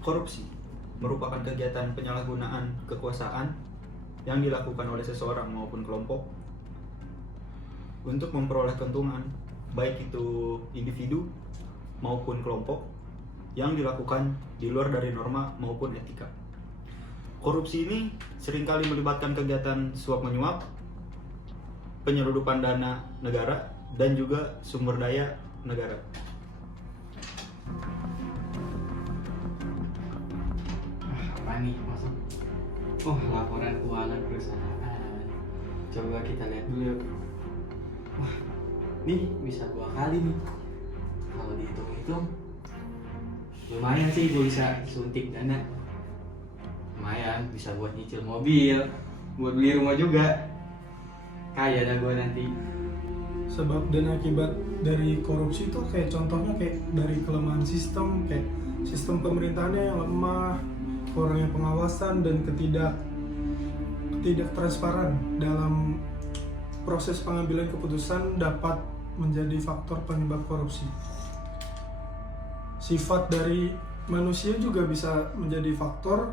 Korupsi merupakan kegiatan penyalahgunaan kekuasaan yang dilakukan oleh seseorang maupun kelompok untuk memperoleh keuntungan, baik itu individu maupun kelompok, yang dilakukan di luar dari norma maupun etika. Korupsi ini seringkali melibatkan kegiatan suap menyuap, penyeludupan dana negara, dan juga sumber daya negara. Apa nih masuk? Oh, laporan keuangan perusahaan. Coba kita lihat dulu yuk. Wah, nih bisa 2 kali nih. Kalau dihitung-hitung, lumayan sih gue bisa suntik dana. Lumayan, bisa buat nyicil mobil, buat beli rumah juga. Kaya dah gue nanti. Sebab dan akibat dari korupsi itu kayak contohnya kayak dari kelemahan sistem, kayak sistem pemerintahannya yang lemah, kurangnya pengawasan dan tidak transparan dalam proses pengambilan keputusan dapat menjadi faktor penyebab korupsi. Sifat dari manusia juga bisa menjadi faktor,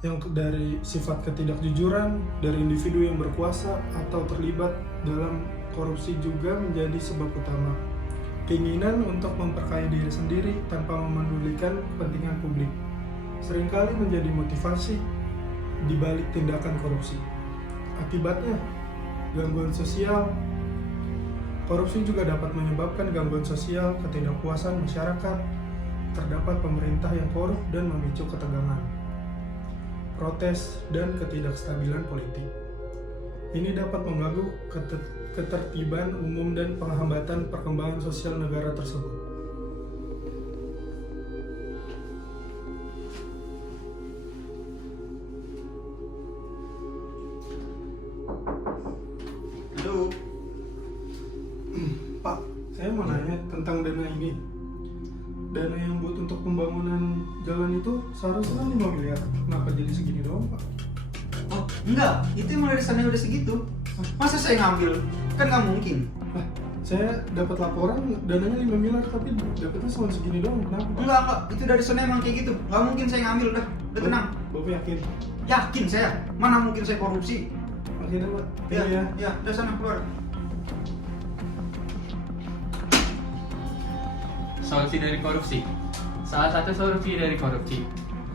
yang dari sifat ketidakjujuran dari individu yang berkuasa atau terlibat dalam korupsi juga menjadi sebab utama. Keinginan untuk memperkaya diri sendiri tanpa memedulikan kepentingan publik seringkali menjadi motivasi di balik tindakan korupsi. Akibatnya, gangguan sosial. Korupsi juga dapat menyebabkan gangguan sosial, ketidakpuasan masyarakat, terdapat pemerintah yang korup dan memicu ketegangan, protes, dan ketidakstabilan politik. Ini dapat mengganggu ketertiban umum dan penghambatan perkembangan sosial negara tersebut. Halo, Pak, saya mau nanya tentang dana ini. Dana yang buat untuk pembangunan jalan itu seharusnya 5 miliar. Kenapa jadi segini doang, Pak? oh enggak, itu emang dari sana udah segitu. Masa saya ngambil? Kan nggak mungkin. Lah, saya dapat laporan dananya 5 miliar tapi dapatnya cuma segini doang. Kenapa, Pak? Enggak, itu dari sana emang kayak gitu. Nggak mungkin saya ngambil, udah tenang. Bapak yakin? Yakin saya, mana mungkin saya korupsi? Akhirnya, Pak. Ya, udah sana keluar. Solusi dari korupsi. Salah satu solusi dari korupsi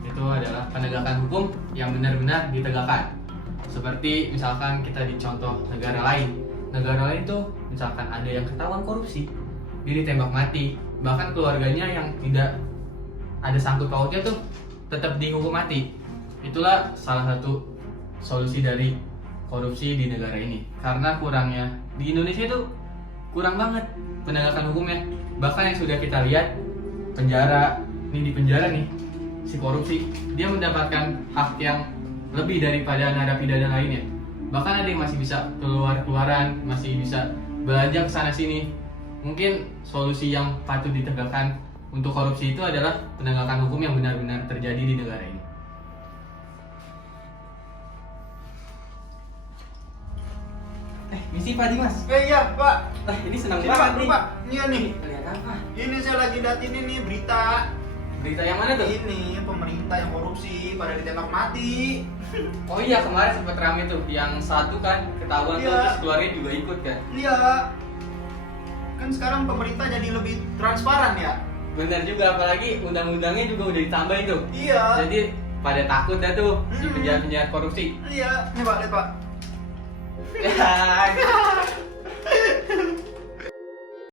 itu adalah penegakan hukum yang benar-benar ditegakkan. Seperti misalkan kita dicontoh negara lain. Negara lain tuh misalkan ada yang ketahuan korupsi, dia ditembak mati. Bahkan keluarganya yang tidak ada sangkut pautnya tuh tetap dihukum mati. Itulah salah satu solusi dari korupsi di negara ini. Karena kurangnya di Indonesia itu kurang banget penegakan hukumnya. Bahkan yang sudah kita lihat penjara, nih di penjara nih si korupsi, dia mendapatkan hak yang lebih daripada narapidana lainnya. Bahkan ada yang masih bisa keluaran, masih bisa belanja ke sana sini. Mungkin solusi yang patut ditegakkan untuk korupsi itu adalah penegakan hukum yang benar-benar terjadi di negara ini. Misi Pak Dimas. Iya, Pak. Ini senang Ini, banget Pak, nih. Pak. Iya nih. Lihat apa? Ini saya lagi lihat ini nih berita. Berita yang mana tuh? Ini pemerintah yang korupsi pada ditembak mati. Oh iya, kemarin sempat rame tuh. Yang satu kan ketahuan tuh, Iya. terus keluarga juga ikut kan. Iya. Kan sekarang pemerintah jadi lebih transparan ya. Benar juga, apalagi undang-undangnya juga udah ditambah itu. Iya. Jadi pada takut dah tuh si Hmm. penjahat-penjahat korupsi. Iya. Nih Pak, lihat Pak. Ya,